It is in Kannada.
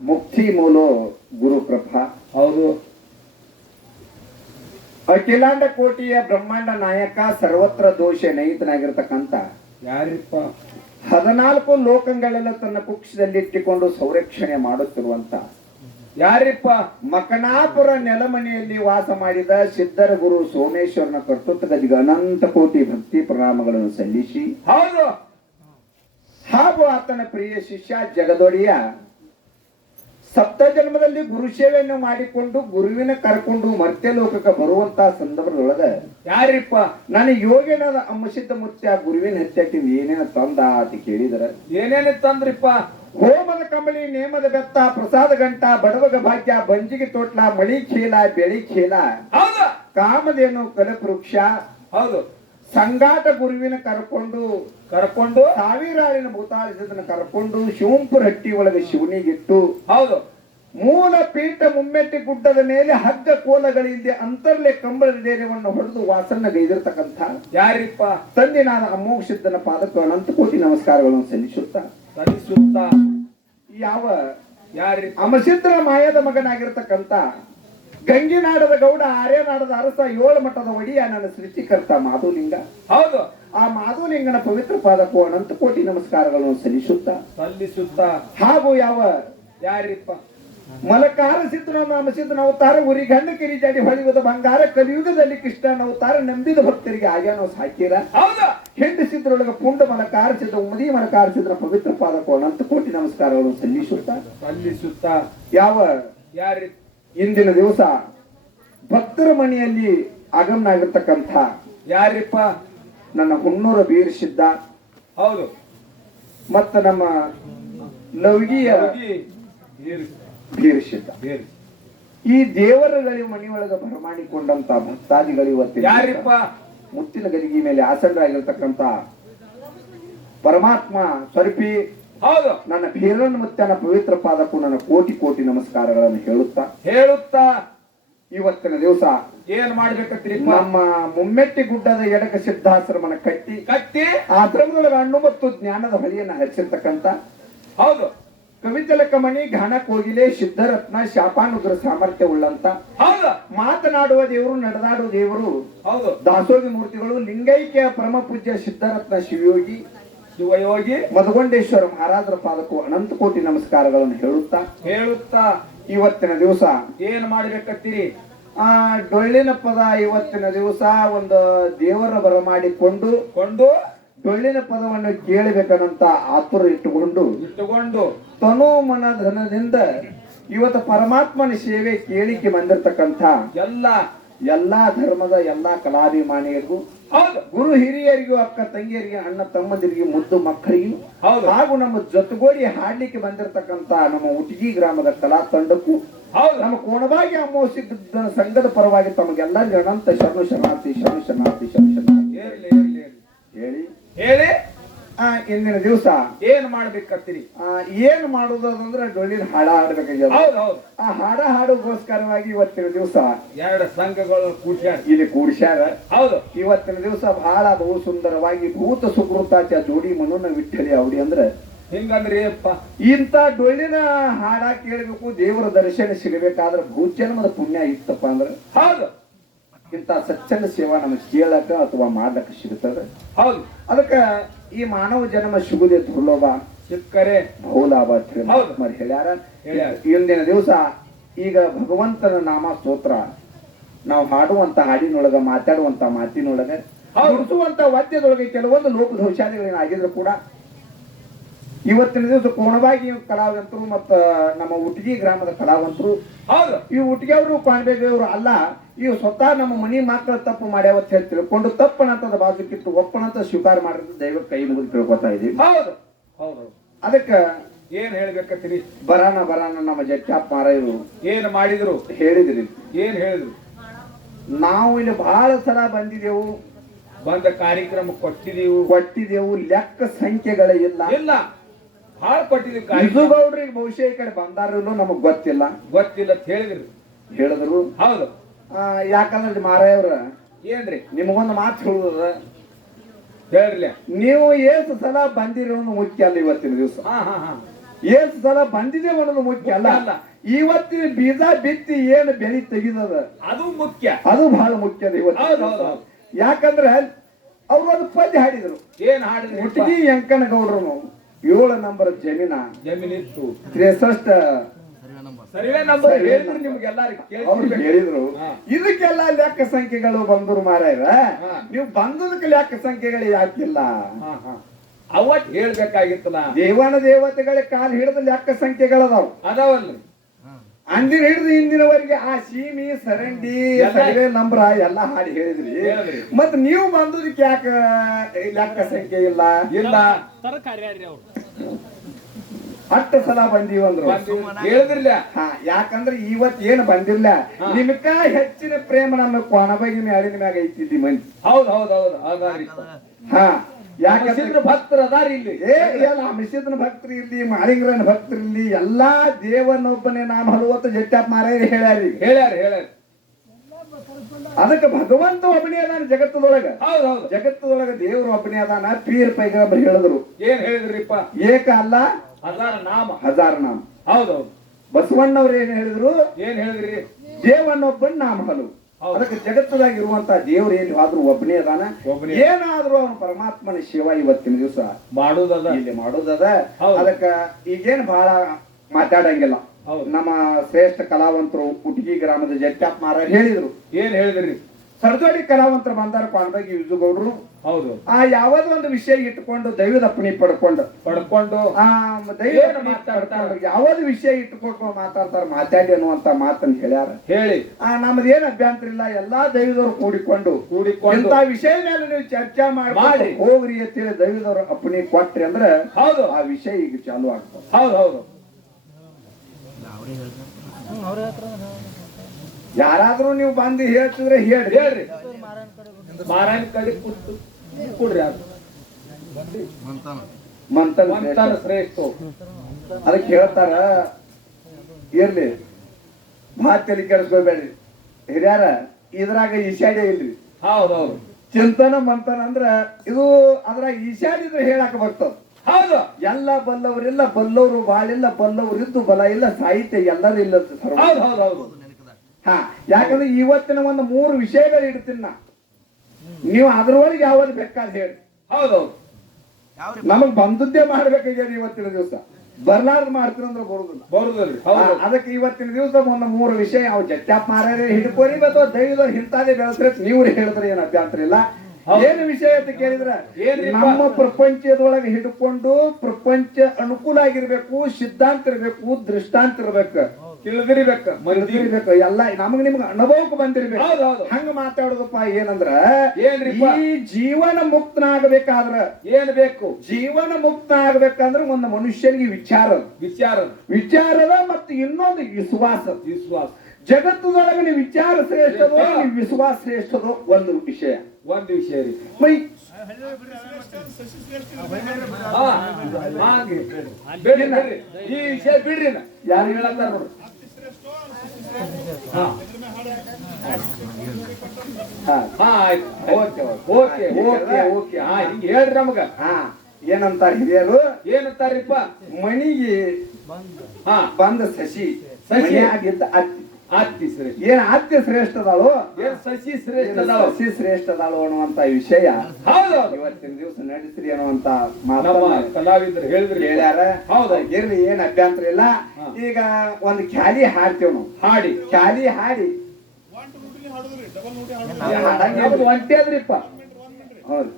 ಮುಕ್ತಿ ಮೂಲ ಗುರು ಪ್ರಭಾ. ಹೌದು. ಅಖಿಲಾಂಡ ಕೋಟಿಯ ಬ್ರಹ್ಮಾಂಡ ನಾಯಕ ಸರ್ವತ್ರ ದೋಷ ನೈತನಾಗಿರ್ತಕ್ಕಂತ ಯಾರಿಪ್ಪ? ಹದಿನಾಲ್ಕು ಲೋಕಗಳೆಲ್ಲ ತನ್ನ ಕುಕ್ಷದಲ್ಲಿಟ್ಟುಕೊಂಡು ಸಂರಕ್ಷಣೆ ಮಾಡುತ್ತಿರುವಂತ ಯಾರಿಪ್ಪ? ಮಕನಾಪುರ ನೆಲಮನೆಯಲ್ಲಿ ವಾಸ ಮಾಡಿದ ಸಿದ್ಧರ ಗುರು ಸೋಮೇಶ್ವರನ ಕರ್ತೃತ್ವದಲ್ಲಿ ಅನಂತ ಕೋಟಿ ಭಕ್ತಿ ಪ್ರಣಾಮಗಳನ್ನು ಸಲ್ಲಿಸಿ ಹೌದು. ಹಾಗೂ ಆತನ ಪ್ರಿಯ ಶಿಷ್ಯ ಜಗದೊಡೆಯ ಸಪ್ತ ಜನ್ಮದಲ್ಲಿ ಗುರು ಸೇವೆಯನ್ನು ಮಾಡಿಕೊಂಡು ಗುರುವಿನ ಕರ್ಕೊಂಡು ಮರ್ತ್ಯ ಲೋಕಕ್ಕೆ ಬರುವಂತ ಸಂದರ್ಭದೊಳಗ ಯಾರಿಪ್ಪ? ನಾನು ಯೋಗಿನದ ಅಮ್ಮಸಿದ್ದ ಮುತ್ಯ ಗುರುವಿನ ಹತ್ಯಕ್ಕೆ ಏನೇನು ತಂದ ಅಂತ ಕೇಳಿದರ ತಂದ್ರಿಪ್ಪ? ಹೋಮದ ಕಂಬಳಿ ನೇಮದ ಬೆತ್ತ ಪ್ರಸಾದ ಗಂಟ ಬಡವಗ ಭಾಗ್ಯ ಬಂಜಿಗೆ ತೋಟ್ಲ ಮಳಿ ಖೇಲ ಬೆಳಿ ಖೇಲ ಹೌದು. ಕಾಮಧೇನು ಕಲಪವೃಕ್ಷ ಹೌದು. ಸಂಗಾಟ ಗುರುವಿನ ಕರ್ಕೊಂಡು ಕರ್ಕೊಂಡು ಸಾವಿರಾರಿನ ಭೂತಾಳಿಸದನ್ನ ಕರ್ಕೊಂಡು ಶಿವಂಪುರ ಹಟ್ಟಿ ಒಳಗೆ ಶಿವನಿಗಿಟ್ಟು ಹೌದು. ಮೂಲ ಪೀಠ ಮುಮ್ಮೆಟ್ಟಿ ಗುಡ್ಡದ ಮೇಲೆ ಹಗ್ಗ ಕೋಲಗಳಿಂದ ಅಂತರ್ಲೆ ಕಂಬಳದ ಧೈರ್ಯವನ್ನು ಹೊಡೆದು ವಾಸನ್ನ ಗೈದಿರ್ತಕ್ಕಂಥ ಯಾರಿಪ್ಪ? ತಂದೆ ನಾನು ಅಮೋಘ ಶುದ್ಧನ ಪಾದಕ್ಕೆ ಅನಂತ ಕೋಟಿ ನಮಸ್ಕಾರಗಳನ್ನು ಸಲ್ಲಿಸುತ್ತಾ. ಸಲ್ಲಿಸುತ್ತ? ಯಾವ ಯಾರಿ ಅಮಸಿದ್ರ ಮಾಯದ ಮಗನಾಗಿರ್ತಕ್ಕಂಥ ಗಂಗಿನಾಡದ ಗೌಡ ಆರ್ಯನಾಡದ ಅರಸ ಏಳು ಮಠದ ಒಡಿಯ ನನ್ನ ಸೃಷ್ಟಿಕರ್ತ ಮಾಧುಲಿಂಗ. ಹೌದು. ಆ ಮಾಧುಲಿಂಗನ ಪವಿತ್ರ ಪಾದಕ್ಕೂ ಅನಂತ ಕೋಟಿ ನಮಸ್ಕಾರಗಳನ್ನು ಸಲ್ಲಿಸುತ್ತಾ. ಸಲ್ಲಿಸುತ್ತ. ಹಾಗೂ ಯಾವ? ಯಾರಿಪ್ಪ? ಮಲಕಾರ ಸಿದ್ಧನ ನಾಮಸಿದ್ಧನ ಅವತಾರ ಉರಿ ಗಂಡ ಕಿರಿ ಜಾಡಿ ಹೊಳೆಯುವುದು ಬಂಗಾರ ಕಲಿಯುಗದಲ್ಲಿ ಕೃಷ್ಣನ ಅವತಾರ ನಂಬಿದ ಭಕ್ತರಿಗೆ ಆಗ್ಯಾನೋ ಸಾಕಿರ ಹೌದು. ಹೆಂಡು ಸಿದ್ಧರೊಳಗ ಪುಂಡ ಮಲಕಾರ ಸಿದ್ಧ ಉಮದಿ ಮಲಕಾರ ಸಿದ್ಧನ ಪವಿತ್ರ ಪಾದಕ್ಕೂ ಅನಂತ ಕೋಟಿ ನಮಸ್ಕಾರಗಳನ್ನು ಸಲ್ಲಿಸುತ್ತ. ಸಲ್ಲಿಸುತ್ತ. ಯಾವ? ಯಾರಿ ಇಂದಿನ ದಿವಸ ಭಕ್ತರ ಮನೆಯಲ್ಲಿ ಆಗಮನಾಗಿರ್ತಕ್ಕಂಥ ಯಾರಿಪ್ಪ? ನನ್ನ ಹುಣ್ಣೂರ ಬೀರಿಸಿದ್ದ ಸಿದ್ಧ. ಹೌದು. ಮತ್ತು ನಮ್ಮ ನವಗಿಯ ಬೀರಿಸಿದ್ದ ಈ ಬೀರ್ ಸಿದ್ಧ. ಮನೆಯೊಳಗೆ ಈ ದೇವರಗಳಿ ಮನೆಯೊಳಗೆ ಬರಮಾಡಿಕೊಂಡಂತ ಭಕ್ತಾದಿಗಳು ಇವತ್ತು ಯಾರಿಪ್ಪ? ಮುತ್ತಿನ ಗಲಿಗೆ ಮೇಲೆ ಆಸನರಾಗಿರ್ತಕ್ಕಂಥ ಪರಮಾತ್ಮ ಸ್ವರೂಪಿ ಹೌದು. ನನ್ನ ಪವಿತ್ರ ಪಾದಕ್ಕೂ ನನ್ನ ಕೋಟಿ ಕೋಟಿ ನಮಸ್ಕಾರಗಳನ್ನು ಹೇಳುತ್ತಾ ಹೇಳುತ್ತಾ. ಇವತ್ತಿನ ದಿವಸ ಏನ್ ಮಾಡ್ಬೇಕಂತೀರಿ ನಮ್ಮ ಮುಮ್ಮೆಟ್ಟಿ ಗುಡ್ಡದ ಎಡಕ ಸಿದ್ಧಾಶ್ರಮನ ಕಟ್ಟಿ ಕಟ್ಟಿ? ಆಶ್ರಮದ ಹಣ್ಣು ಮತ್ತು ಜ್ಞಾನದ ಹೊಳೆಯನ್ನ ಹರಿಸಿರ್ತಕ್ಕಂತ ಹೌದು. ಕವಿತಲಕಮಣಿ ಘನ ಕೋಗಿಲೆ ಸಿದ್ಧರತ್ನ ಶಾಪಾನುಗ್ರ ಸಾಮರ್ಥ್ಯ ಉಳ್ಳಂತ ಹೌದು. ಮಾತನಾಡುವ ದೇವರು ನಡೆದಾಡುವ ದೇವರು ಹೌದು. ದಾಸೋಗಿ ಮೂರ್ತಿಗಳು ಲಿಂಗೈಕ್ಯ ಪರಮ ಪೂಜ್ಯ ಸಿದ್ಧರತ್ನ ಶಿವಯೋಗಿ ಶಿವಯೋಗಿ ಮಧುಗೊಂಡೇಶ್ವರ ಮಹಾರಾಜರ ಪಾದಕ್ಕೂ ಅನಂತ ಕೋಟಿ ನಮಸ್ಕಾರಗಳನ್ನು ಹೇಳುತ್ತಾ? ಹೇಳುತ್ತಾ? ಇವತ್ತಿನ ದಿವಸ ಏನ್ ಮಾಡ್ಬೇಕತ್ತೀರಿ? ಆ ಡೊಳ್ಳಿನ ಪದ ಇವತ್ತಿನ ದಿವಸ ಒಂದು ದೇವರ ಬರಮಾಡಿಕೊಂಡು ಕೊಂಡು ಡೊಳ್ಳಿನ ಪದವನ್ನು ಕೇಳಬೇಕನ್ನಂತ ಆತುರ ಇಟ್ಟುಕೊಂಡು ಇಟ್ಟುಕೊಂಡು ತನು ಮನ ಧನದಿಂದ ಇವತ್ತು ಪರಮಾತ್ಮನ ಸೇವೆ ಕೇಳಿಕೆ ಬಂದಿರತಕ್ಕಂಥ ಎಲ್ಲ ಎಲ್ಲಾ ಧರ್ಮದ ಎಲ್ಲಾ ಕಲಾಭಿಮಾನಿಯರಿಗೂ ಹೌದು. ಗುರು ಹಿರಿಯರಿಗೂ ಅಕ್ಕ ತಂಗಿಯರಿಗೆ ಅಣ್ಣ ತಮ್ಮಂದಿರಿಗೆ ಮುದ್ದು ಮಕ್ಕಳಿಗೂ ಹೌದು. ಹಾಗೂ ನಮ್ಮ ಜೊತೆಗೂಡಿ ಹಾಡ್ಲಿಕ್ಕೆ ಬಂದಿರತಕ್ಕಂತ ನಮ್ಮ ಉಟಗಿ ಗ್ರಾಮದ ಕಲಾ ತಂಡಕ್ಕೂ ಹೌದು. ನಮ್ಮ ಕೋಣವಾಗಿ ಅಮೋಸಿದ್ದ ಸಂಘದ ಪರವಾಗಿ ತಮಗೆಲ್ಲರಿಗೂ ಅನಂತ ಶರಣು ಶರಣಾರ್ಥಿ ಶರಣು ಶರಣಾರ್ಥಿ ಶರಣು ಶರಣಾರ್ಥಿ. ಹೇಳಿ. ಹೇಳಿ. ಇಂದಿನ ದಿವಸ ಏನ್ ಮಾಡ್ಬೇಕತ್ತೀರಿ ಏನ್ ಮಾಡುದು ಅಂದ್ರೆ ಡೊಳ್ಳಿನ ಹಾಡ ಹಾಡ್ಬೇಕಾಗ್ಯದ ಆ ಹಾಡ ಹಾಡುಗೋಸ್ಕರವಾಗಿ ಇವತ್ತಿನ ದಿವಸ ಎರಡು ಸಂಘಗಳು ಕೂಡ್ಸ್ಯಾರ. ಇಲ್ಲಿ ಕೂಡ್ಸ್ಯಾರ. ಹೌದು. ಇವತ್ತಿನ ದಿವಸ ಬಹಳ ಬಹು ಸುಂದರವಾಗಿ ಭೂತ ಸುಕೃತಾಚ ಜೋಡಿ ಮನೋನ ವಿಠಲಿ ಅವಡಿ ಅಂದ್ರೆ ಹಿಂಗಂದ್ರಿ ಇಂತ ಡೊಳ್ಳಿನ ಹಾಡ ಕೇಳಬೇಕು ದೇವರ ದರ್ಶನ ಸಿಗಬೇಕಾದ್ರೆ ಭೂಜನ್ಮದ ಪುಣ್ಯ ಇತ್ತಪ್ಪ ಅಂದ್ರೆ. ಹೌದು. ಇಂಥ ಸಚ್ಚಂದ ಸೇವಾ ನಮಗೆ ಕೇಳಕ ಅಥವಾ ಮಾಡ್ಲಕ್ಕ ಸಿಗುತ್ತದೆ ಹೌದು ಅದಕ್ಕೆ ಈ ಮಾನವ ಜನ್ಮ ಸಿಗುದೇ ದುರ್ಲಭ ಸಿಕ್ಕರೆ ಬಹುಲಾಭ ಅಂತ ಹೇಳಿ ಹೌದು. ಮಹಾತ್ಮರು ಹೇಳ್ಯಾರ. ಇಂದಿನ ದಿವಸ ಈಗ ಭಗವಂತನ ನಾಮ ಸ್ತೋತ್ರ ನಾವು ಹಾಡುವಂತ ಹಾಡಿನೊಳಗ ಮಾತಾಡುವಂತ ಮಾತಿನೊಳಗ. ನುಡಿಸುವಂತ ವಾದ್ಯದೊಳಗೆ ಕೆಲವೊಂದು ಲೋಕ ದೋಷಾದಿಗಳೇನಾಗಿದ್ರು ಕೂಡ ಇವತ್ತಿನ ದಿವಸ ಕೋಣವಾಗಿ ಕಲಾವಂತರು ಮತ್ತು ನಮ್ಮ ಉಟಗಿ ಗ್ರಾಮದ ಕಲಾವಂತರು. ಹೌದು. ಈ ಉಟ್ಗೆ ಅವರು ಕಾಣ್ಬೇಕವ್ರು ಅಲ್ಲ ಇವು ಸ್ವತಃ ನಮ್ಮ ಮನಿ ಮಾತ್ರ ತಪ್ಪು ಮಾಡ್ಯಾವ ಅಂತ ಹೇಳಿ ತಿಳ್ಕೊಂಡು ತಪ್ಪಣಂತದ ಬಾಜುಕಿತ್ತು ಒಪ್ಪಣಂತ ಸ್ವೀಕಾರ ಮಾಡಿದ್ರೆ ದೈವ ಕೈ ಮುಗಿದು ತಿಳ್ಕೊತಾ ಇದೀವಿ ಹೌದು. ಹೌದು. ಅದಕ್ಕೆ ಏನ್ ಹೇಳ್ಬೇಕತ್ತೀರಿ? ಬರಾನ ಬರಾನ ನಮ್ಮ ಜಟ್ಟಾಪ್ ಮಾರಾಯರು ಏನ್ ಮಾಡಿದ್ರು? ಹೇಳಿದ್ರಿ. ಏನ್ ಹೇಳಿದ್ರು? ನಾವು ಇಲ್ಲಿ ಬಹಳ ಸಲ ಬಂದಿದೆವು ಬಂದ ಕಾರ್ಯಕ್ರಮ ಕೊಟ್ಟಿದೀವು ಕೊಟ್ಟಿದೆವು ಲೆಕ್ಕ ಸಂಖ್ಯೆಗಳೇ ಇಲ್ಲ. ಇಲ್ಲ. ಹಾಳ್ ಕೊಟ್ಟಿದೀವಿ ಕಾರ್ಯಕ್ರಮ ಇದುಗೌಡ್ರಿಗೆ ಬಹುಶಃ ಈ ಕಡೆ ಬಂದಾರು ನಮಗ್ ಗೊತ್ತಿಲ್ಲ. ಗೊತ್ತಿಲ್ಲ ಅಂತ ಹೇಳಿದ್ರಿ. ಹೇಳಿದ್ರು. ಹೌದು. ಯಾಕಂದ್ರೆ ಮಾರಾಯವ್ರ ಏನ್ರಿ? ನಿಮಗೊಂದು ಮಾತು ಹೇಳುದ ಹೇಳ್ರಿ. ನೀವು ಏಸು ಸಲ ಬಂದಿರೋ ಮುಖ್ಯ ಅಲ್ಲ ಇವತ್ತಿನ ದಿವಸ. ಹಾ ಹಾ ಹಾ. ಏನ್ ಸಲ ಬಂದಿದೆ ಅನ್ನೋದು ಮುಖ್ಯ ಅಲ್ಲ. ಅಲ್ಲ. ಇವತ್ತಿನ ಬೀಜ ಬಿತ್ತಿ ಏನು ಬೆಳಿ ತೆಗಿದದ? ಅದು ಮುಖ್ಯ. ಅದು ಬಹಳ ಮುಖ್ಯ ಅದ ಇವತ್ತು. ಯಾಕಂದ್ರೆ ಅವ್ರು ಒಂದು ಪದ್ಯ ಹಾಡಿದ್ರು. ಏನ್ ಎಂಕನ ಗೌಡ್ರು ಯಂಕನಗೌಡ್ರು ಏಳು ನಂಬರ್ ಜಮೀನ ಜಮೀನಿತ್ತು ತ್ರೇಸಷ್ಟ ಹೇಳಿದ್ರು. ಇದಕ್ಕೆಲ್ಲ ಲೆಕ್ಕ ಸಂಖ್ಯೆಗಳು ಬಂದ್ರು ಮಾರಾಯರ. ಹಾ. ನೀವು ಬಂದದಕ್ಕೆ ಲೆಕ್ಕ ಸಂಖ್ಯೆಗಳು ಯಾಕಿಲ್ಲ? ಅವತ್ ಹೇಳ್ಬೇಕಾಗಿತ್ತಲ್ಲ. ದೇವನ ದೇವತೆಗಳ ಕಾಲ್ ಹಿಡಿದ ಲೆಕ್ಕ ಸಂಖ್ಯೆಗಳದಾವ್. ಅದಾವಲ್ರಿ. ಅಂದಿನ ಹಿಡಿದು ಇಂದಿನವರೆಗೆ ಆ ಸೀಮಿ ಸರಂಡಿ ಎಲ್ಲ- ಸರ್ವೆ ನಂಬರ ಎಲ್ಲ ಹಾಡಿ ಹೇಳಿದ್ರಿ. ಮತ್ತೆ ಮತ್ ನೀವು ಬಂದದಕ್ಕೆ ಯಾಕ ಲೆಕ್ಕ ಸಂಖ್ಯೆ ಇಲ್ಲ? ಇಲ್ಲ. ಅಷ್ಟ ಸಲ ಬಂದೀವಂದ್ರು ಅಂದ್ರು. ಹೇಳಿದ್ರಿಲ್ಲ. ಹಾ ಯಾಕಂದ್ರೆ ಇವತ್ ಏನ್ ಬಂದಿಲ್ಲ. ನಿಮ್ಕ ಹೆಚ್ಚಿನ ಪ್ರೇಮ ನಮ್ಮ ಕೊಣಬಗಿ ಮ್ಯಾಲಿನ ಮ್ಯಾಗ ಐತಿದ್ದಿ ಮಂದಿ ಹೌದ್ ಹೌದ್ ಹೌದ್. ಅದಾರಿ ಹಾ. ಯಾಕಂದ್ರೆ ಭಕ್ತರು ಅದಾರಿ ಇಲ್ಲಿ. ಏ ಎಲ್ಲ ಮಿಸಿದನ ಭಕ್ತರು ಇಲ್ಲಿ ಮಾಳಿಂಗ್ರನ ಭಕ್ತರು ಇಲ್ಲಿ ಎಲ್ಲಾ ದೇವನೊಬ್ಬನೇ ನಾಮ ಹಲವತ್ತು ಜಟ್ಟಾಪ್ ಮಾರಾಯ ಹೇಳ್ಯಾರಿ. ಹೇಳ್ಯಾರ ಹೇಳ್ಯಾರ. ಅದಕ್ಕೆ ಭಗವಂತ ಒಬ್ಬನೇ ಅದಾನ ಜಗತ್ತದೊಳಗ. ಹೌದೌದು ಹೌದು. ಜಗತ್ತದೊಳಗ ದೇವರು ಒಬ್ಬನೇ ಅದಾನ ಪೀರ್ ಪೈಗಂಬರ್ ಹೇಳಿದ್ರು. ಏನ್ ಹೇಳಿದ್ರಿಪ್ಪ? ಏಕ ಅಲ್ಲ ಹಜಾರ ನಾಮ. ಹಜಾರ ನಾಮ. ಹೌದೌದು ಬಸವಣ್ಣವ್ರು ಏನ್ ಹೇಳಿದ್ರು? ಏನ್ ಹೇಳಿದ್ರಿ? ದೇವನೊಬ್ಬನ್ ನಾಮ ಹಲವು. ಅದಕ್ಕೆ ಜಗತ್ತದಾಗ ಇರುವಂತ ದೇವ್ರು ಏನು ಆದ್ರೂ ಒಬ್ಬನೇ ಅದಾನ. ಏನಾದ್ರೂ ಅವನು ಪರಮಾತ್ಮನ ಶಿವ ಇವತ್ತಿನ ದಿವಸ. ಮಾಡುದದ. ಇಲ್ಲಿ ಮಾಡೋದದ. ಅದಕ್ಕ ಈಗೇನ್ ಬಹಳ ಮಾತಾಡಂಗಿಲ್ಲ. ನಮ್ಮ ಶ್ರೇಷ್ಠ ಕಲಾವಂತರು ಉಟಗಿ ಗ್ರಾಮದ ಜಟ್ಟಾಪ್ ಮಾರ ಹೇಳಿದ್ರು. ಏನ್ ಹೇಳಿದ್ರಿ? ಸರ್ದೋಡಿ ಕಲಾವಂತರು ಬಂದಾರ ಪಾಂಡಗಿ ಯುಜುಗೌಡ್ರು ಹೌದು ಆ ಯಾವ್ದೋ ಒಂದು ವಿಷಯ ಇಟ್ಕೊಂಡು ದೈವದ ಅಪ್ಪಣೆ ಪಡ್ಕೊಂಡು ಪಡ್ಕೊಂಡು ಆ ದೈವ ಏನು ಮಾತಾಡ್ತಾರ? ಯಾವ್ದು ವಿಷಯ ಇಟ್ಕೊಂಡು ಮಾತಾಡ್ತಾರ ಮಾತಾಡಿ ಅನ್ನುವಂತ ಮಾತನ್ನ ಹೇಳ್ಯಾರ. ಹೇಳಿ. ಆ ನಮ್ದು ಏನ್ ಅಭ್ಯಂತರ ಇಲ್ಲ ಎಲ್ಲಾ ದೈವದವರು ಕೂಡಿಕೊಂಡು ಕೂಡಿಕೊಂಡು ಇಂತ ವಿಷಯ ಮೇಲೆ ನೀವು ಚರ್ಚೆ ಮಾಡಿ ಮಾಡಿ. ಹೋಗ್ರಿ ಅಂತೇಳಿ ದೈವದವ್ರ ಅಪ್ಪಣೆ ಕೊಟ್ರಿ ಅಂದ್ರೆ ಹೌದು. ಆ ವಿಷಯ ಈಗ ಚಾಲು ಆಗ್ತದೆ. ಹೌದು ಹೌದು. ಯಾರಾದ್ರೂ ನೀವು ಬಂದು ಹೇಳ್ತಿದ್ರೆ ಹೇಳ್ರಿ. ಹೇಳ್ರಿ. ಮಾರಾಯಣ ಕಡೆ ಕುಟ್ಟು ಕೊಡ್ರಿ ಅದು ಮಂತನ. ಮಂತನ ಶ್ರೇಷ್ಠ. ಅದಕ್ಕೆ ಹೇಳ್ತಾರ ಇರ್ಲಿ ಮಾತಲ್ಲಿ ತಲೆ ಕೆಡಿಸ್ಕೋಬೇಡ್ರಿ. ಹಿರಿಯಾರ ಇದ್ರಾಗ ಈಶಾಡ್ಯ ಇಲ್ರಿ. ಹೌದೌದು. ಹೌದು ಚಿಂತನ ಮಂತನ ಅಂದ್ರ ಇದು ಅದ್ರಾಗ ಈಶಾಡಿದ್ರೆ ಹೇಳಾಕ ಬರ್ತದ. ಹೌದು. ಎಲ್ಲ ಬಲ್ಲವರಿಲ್ಲ ಬಲ್ಲವರು ಬಾಳಿಲ್ಲ ಬಲ್ಲವರಿದ್ದು ಬಲ ಇಲ್ಲ ಸಾಹಿತ್ಯ ಎಲ್ಲರೂ ಇಲ್ಲ. ಹೌದು ಹೌದು ಹೌದು. ಹಾ ಯಾಕಂದ್ರೆ ಇವತ್ತಿನ ಒಂದು ಮೂರು ವಿಷಯಗಳು ಇಡ್ತೀನಿ ನಾ. ನೀವು ಅದ್ರೊಳಗೆ ಯಾವ್ದು ಬೇಕಾದ ಹೇಳಿ. ಹೌದು. ಹೌದು ನಮಗ್ ಬಂದದ್ದೇ ಮಾಡ್ಬೇಕಾಗ್ಯದ ಇವತ್ತಿನ ದಿವಸ. ಬರ್ಲಾರ್ದು ಮಾಡ್ತೀರ ಅಂದ್ರೆ ಬರುದಿಲ್ಲ. ಬರುದಿಲ್ಲ ಅದಕ್ಕೆ ಇವತ್ತಿನ ದಿವಸ ಒಂದು ಮೂರು ವಿಷಯ ಅವ್ ಜಟ್ಟಾಪ್ ಮಾರೇ ಹಿಡ್ಕೋರಿ ಅಥವಾ ದೈವದವ್ರು ಹಿಂತಾದೆ ಬೆಳೆಸ್ರೆ ನೀವ್ರು ಹೇಳಿದ್ರೆ ಏನ್ ಅಭ್ಯಂತರ ಇಲ್ಲ. ಏನು ವಿಷಯ ಅಂತ ಕೇಳಿದ್ರೆ ನಮ್ಮ ಪ್ರಪಂಚದೊಳಗೆ ಹಿಡ್ಕೊಂಡು ಪ್ರಪಂಚ ಅನುಕೂಲ ಆಗಿರ್ಬೇಕು ಸಿದ್ಧಾಂತ ಇರ್ಬೇಕು ದೃಷ್ಟಾಂತ ಇರ್ಬೇಕು. ತಿಳಿದಿರ್ಬೇಕ ಮಂದಿ ಇರ್ಬೇಕು ಎಲ್ಲ ನಮಗ್ ನಿಮ್ಗೆ ಅನುಭವಕ್ಕೆ ಬಂದಿರ್ಬೇಕು. ಹಂಗ ಮಾತಾಡೋದಪ್ಪ ಏನಂದ್ರ ಏನ್ರಿ ಈ ಜೀವನ ಮುಕ್ತನಾಗಬೇಕಾದ್ರ ಏನ್ ಬೇಕು? ಜೀವನ ಮುಕ್ತ ಆಗ್ಬೇಕಂದ್ರೆ ಒಂದು ಮನುಷ್ಯನಿಗೆ ವಿಚಾರ. ವಿಚಾರ. ವಿಚಾರದ ಮತ್ತೆ ಇನ್ನೊಂದು ವಿಶ್ವಾಸ. ವಿಶ್ವಾಸ. ಜಗತ್ತದೊಳಗಿನ ವಿಚಾರ ಶ್ರೇಷ್ಠದೋ ವಿಶ್ವಾಸ. ಶ್ರೇಷ್ಠದೋ ಒಂದು ವಿಷಯ. ಒಂದು ವಿಷಯ ರೀ. ಮೈ ಈ ವಿಷಯ ಬಿಡ್ರಿ. ಯಾರು ಹೇಳತ್ತಾರ ನೋಡ್ರಿ ಓಕೆ ಓಕೆ ಓಕೆ ಓಕೆ ಹಾ ಹಿಂಗ ಹೇಳ್ರಿ ನಮಗ. ಹಾ. ಏನಂತಾರ ಹಿರಿಯರು? ಏನಂತಾರಿಪ್ಪ ಮಣಿಗೆ ಹಾ ಬಂದ ಸಸಿ. ಸಸಿ. ಆಗಿದ್ದ ಅತ್ತಿ. ಅತ್ತಿ ಶ್ರೇಷ್ಠ. ಏನ್ ಆತ್ತಿ ಶ್ರೇಷ್ಠ ಅದಾಳು ಏನ್ ಸಸಿ ಶ್ರೇಷ್ಠ ಅದಾವ ಸಸಿ ಶ್ರೇಷ್ಠದಾಳು ಅನ್ನುವಂತ ವಿಷಯ ಹೌದು. ಹೌದು ಇವತ್ತಿನ ದಿವಸ ನಡೆಸ್ರಿ ಅನ್ನುವಂತ ಮಾತಾಡ ಮಾತನ್ನ ಕಲಾವಿದರು ಹೇಳಿದ್ರಿ ಹೇಳ್ಯಾರ. ಹೌದು. ಇರ್ಲಿ ಏನ್ ಅಭ್ಯಂತರ ಇಲ್ಲ. ಈಗ ಒಂದ್ ಖ್ಯಾಲಿ ಹಾಡ್ತೇವ್ ನಾವು. ಹಾಡಿ. ಖ್ಯಾಲಿ ಹಾಡಿ. ಹಾಡಂಗಿಲ್ಲ. ನಮ್ದು ಒಂಟಿ ಅದ್ರಿಪ್ಪ ಹೌದು.